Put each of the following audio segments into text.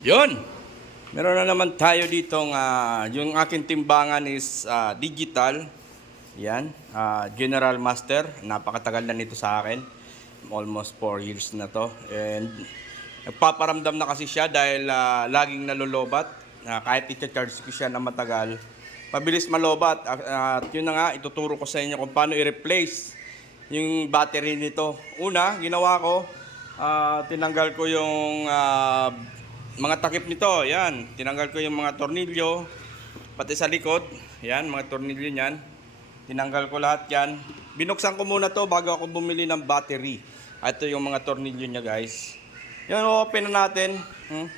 Yun! Meron na naman tayo ditong, ah, yung aking timbangan is ah, digital. Yan, ah, General Master. Napakatagal na nito sa akin. Almost 4 years na to. And nagpaparamdam na kasi siya dahil ah, laging nalolobat. Ah, kahit i-charge ko siya na matagal, mabilis malobat. Ah, at yun na nga, ituturo ko sa inyo kung paano i-replace yung battery nito. Una, ginawa ko, ah, tinanggal ko yung ah, mga takip nito. Yan, tinanggal ko yung mga tornilyo, pati sa likod. Yan, mga tornilyo niyan. Tinanggal ko lahat yan. Binuksan ko muna to bago ako bumili ng battery. Ito yung mga tornilyo niya guys. Yan, open na natin. Hmm.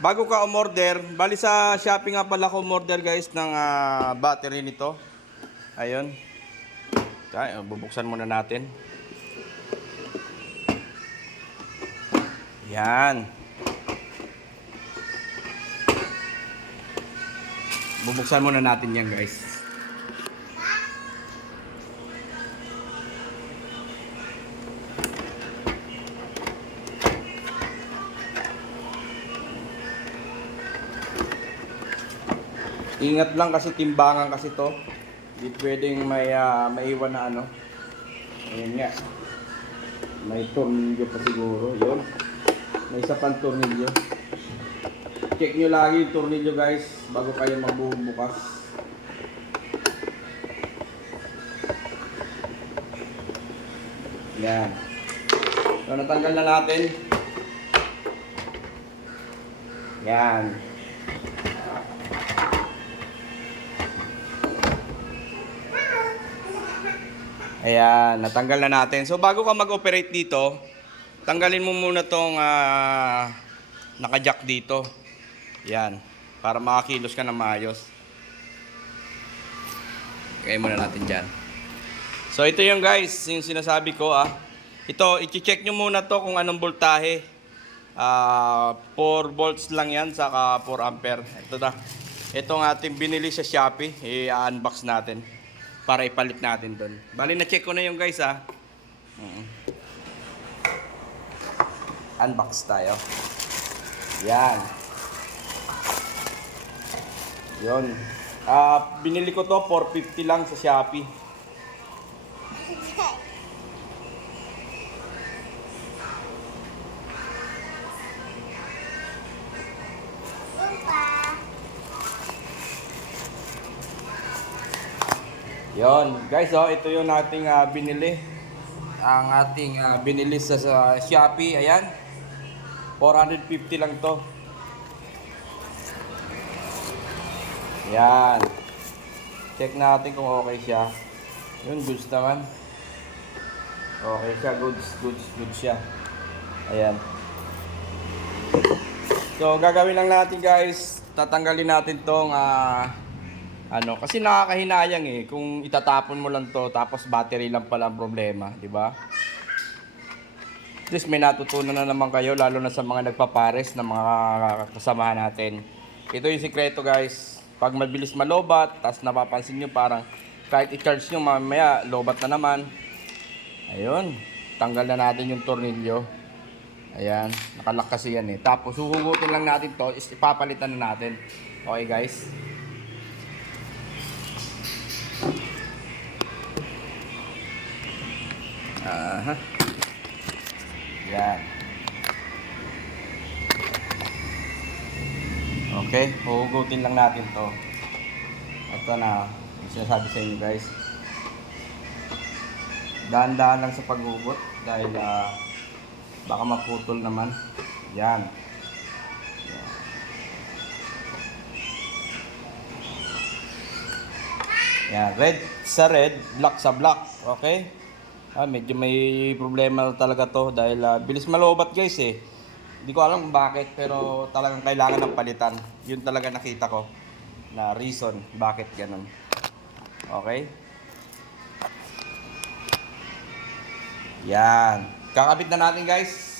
Bago ka umorder, bali sa Shopee nga pala ko umorder guys ng ah, battery nito. Ayun. Kaya, bubuksan muna natin. Yan. Bubuksan muna natin yan guys. Ingat lang kasi timbangan kasi to. Hindi pwedeng may ah, maiwan na ano. Ayan nga. May tornilyo pa siguro. Yun. May isa pang tornilyo. Check nyo lagi yung tornilyo guys bago kayo magbubukas. Yan. So natanggal na natin. Yan. Ayan, natanggal na natin. So bago ka mag-operate dito, tanggalin mo muna tong ah, naka-jack dito. Yan, para makakilos ka na maayos. Lagay muna natin dyan. So ito yung guys, yung sinasabi ko ah. Ito, i-check nyo muna to kung anong voltahe. Ah, 4 volts lang yan, saka 4 ampere. Ito na. Itong ating binili sa Shopee, i-unbox natin para ipalit natin doon. Bali na check ko na yung guys ah. Mm. Unbox tayo. Yan. Yon. Ah, binili ko to 450 lang sa Shopee. Yon, guys, oh, ito yung ating ah, binili. Ang ating ah, binili sa, sa Shopee, ayan. 450 lang to. Yan. Check natin kung okay siya. Yun, goods naman. Okay siya, goods, goods, goods siya. Ayan. So, gagawin lang natin guys, tatanggalin natin tong ah, ano, kasi nakakahinayang eh kung itatapon mo lang to tapos battery lang pala ang problema, di ba? At least may natutunan na naman kayo lalo na sa mga nagpapares na mga kasamahan natin. Ito yung sikreto guys. Pag mabilis malobat, tapos napapansin nyo parang kahit i-charge nyo mamaya, lobat na naman. Ayun, tanggal na natin yung tornilyo. Ayan, nakalak kasi yan eh. Tapos huhugutin lang natin to, is ipapalitan na natin. Okay guys? Aha. Yan. Okay, huhugutin lang natin to. Ito na, sinasabi sa inyo guys. Dahan-dahan lang sa paghugot dahil ah, baka maputol naman. Yan. Yan, red sa red, black sa black. Okay? Ah, medyo may problema talaga to dahil ah, bilis malobat guys eh. Hindi ko alam bakit pero talagang kailangan ng palitan. Yun talaga nakita ko na reason bakit ganun. Okay? Yan. Kakabit na natin guys.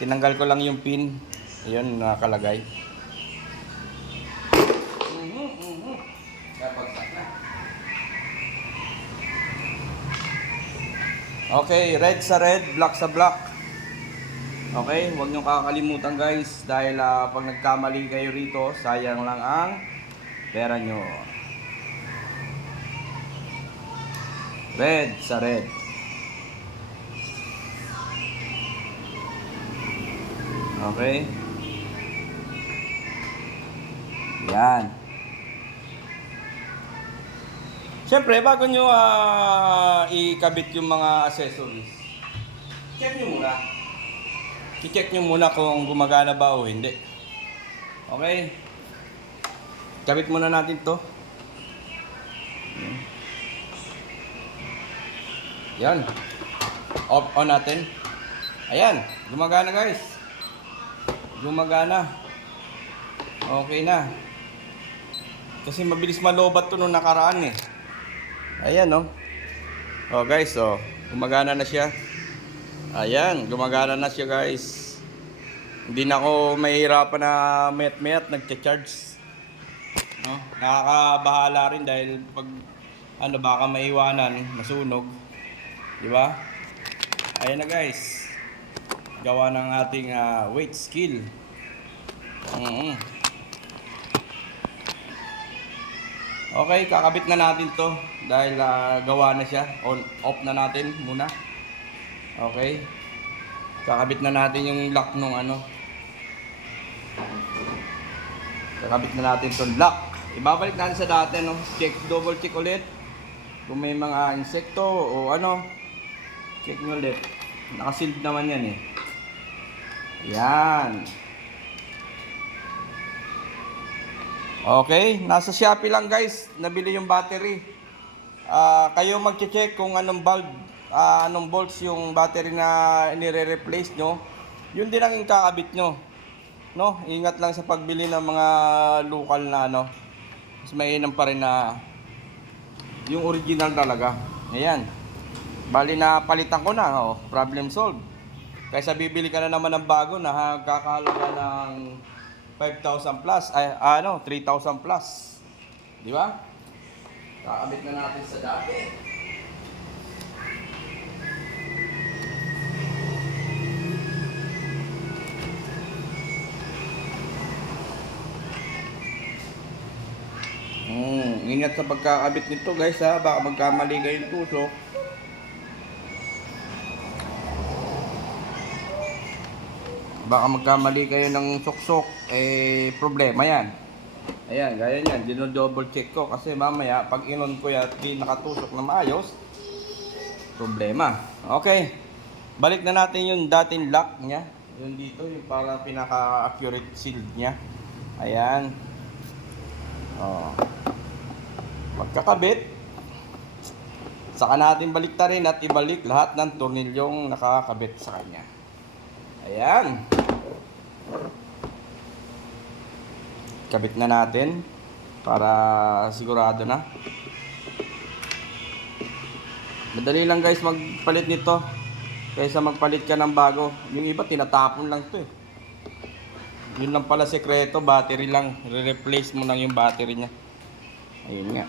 Tinanggal ko lang yung pin. Ayun, nakalagay. Okay, red sa red, black sa black. Okay, huwag niyong kakalimutan guys dahil ah, pag nagkamali kayo rito, sayang lang ang pera nyo. Red sa red. Okay. Yan. Siyempre, bago nyo ah, ikabit yung mga accessories, check nyo muna. I-check nyo muna kung gumagana ba o hindi. Okay? Kabit muna natin to. Yan. Off on natin. Ayan, gumagana guys. Gumagana. Okay na. Kasi mabilis malobat to nung nakaraan eh. Ayan oh. Oh guys, oh. Gumagana na siya. Ayan, gumagana na siya guys. Hindi na ako mahihirapan na met-met, nagcha-charge. No? Nakakabahala rin dahil pag ano baka maiwanan, masunog. Di ba? Ayan na guys. Gawa ng ating ah, weight skill. Mhm. Okay, kakabit na natin to dahil ah, gawa na siya. On off na natin muna. Okay. Kakabit na natin yung lock nung ano. Kakabit na natin tong lock. Ibabalik natin sa dati no. Check, double check ulit. Kung may mga insekto o ano. Check nyo ulit. Nakasealed naman yan eh. Yan. Okay, nasa Shopee lang guys, nabili yung battery. Ah, kayo magche-check kung anong bulb, ah, anong volts yung battery na nire-replace nyo. Yun din ang kakabit nyo. No, ingat lang sa pagbili ng mga local na ano. Mas mainam pa rin na yung original talaga. Ayan. Bali na palitan ko na, oh, problem solved. Kaysa bibili ka na naman ng bago na kakahalaga ng 5,000 plus, ay ano, 3,000 plus. Di ba? Kakabit na natin sa dati. Ingat sa pagkakabit nito guys ha, baka magkamali kayong tusok. Baka magkamali kayo ng suksok, eh problema yan. Ayan, gaya niyan, dino-double check ko kasi mamaya pag inon ko yan di nakatusok na maayos, problema. Okay, balik na natin yung dating lock niya. Yung dito, yung para pinaka-accurate seal niya. Ayan. Oh. Pagkakabit, saka natin baliktarin at ibalik lahat ng tornilyong nakakabit sa kanya. Ayan. Kabit na natin para sigurado na. Madali lang guys magpalit nito kaysa magpalit ka ng bago. Yung iba tinatapon lang to eh. Yun lang pala sekreto, battery lang. Re-replace mo lang yung battery niya. Ayun nga.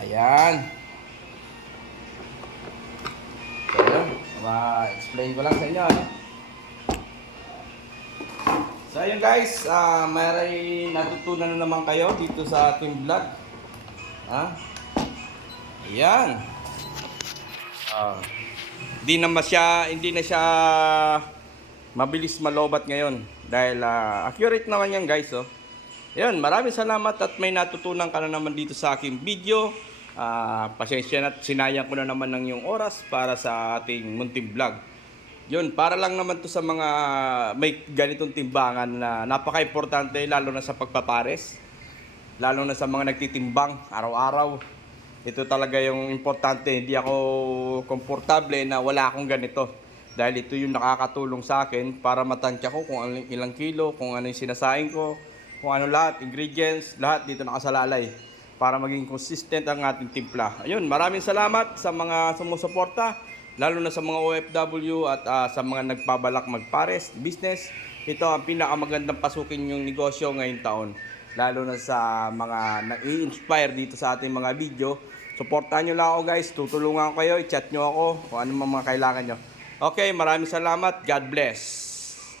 Ayan. So, ma-explain ko lang sa inyo, ano? So, ayun guys, ah may natutunan na naman kayo dito sa ating vlog. Ha? Ayan. Ah. Hindi na masya, hindi na siya mabilis malobat ngayon dahil ah, accurate naman yan guys, oh. Ayun, maraming salamat at may natutunan ka na naman dito sa aking video. Ah, pasensya na sinayang ko na naman ng yung oras para sa ating munting vlog. Yun, para lang naman to sa mga may ganitong timbangan na napaka-importante lalo na sa pagpapares. Lalo na sa mga nagtitimbang araw-araw. Ito talaga yung importante. Hindi ako komportable na wala akong ganito. Dahil ito yung nakakatulong sa akin para matansya ko kung ano, ilang kilo, kung ano yung sinasaing ko, kung ano lahat, ingredients, lahat dito nakasalalay para maging consistent ang ating timpla. Ayun, maraming salamat sa mga sumusuporta, lalo na sa mga OFW at ah, sa mga nagpabalak magpares, business. Ito ang pinakamagandang pasukin yung negosyo ngayong taon. Lalo na sa mga nai-inspire dito sa ating mga video. Suportahan nyo lang ako guys, tutulungan ko kayo, i-chat nyo ako kung ano mga kailangan nyo. Okay, maraming salamat. God bless.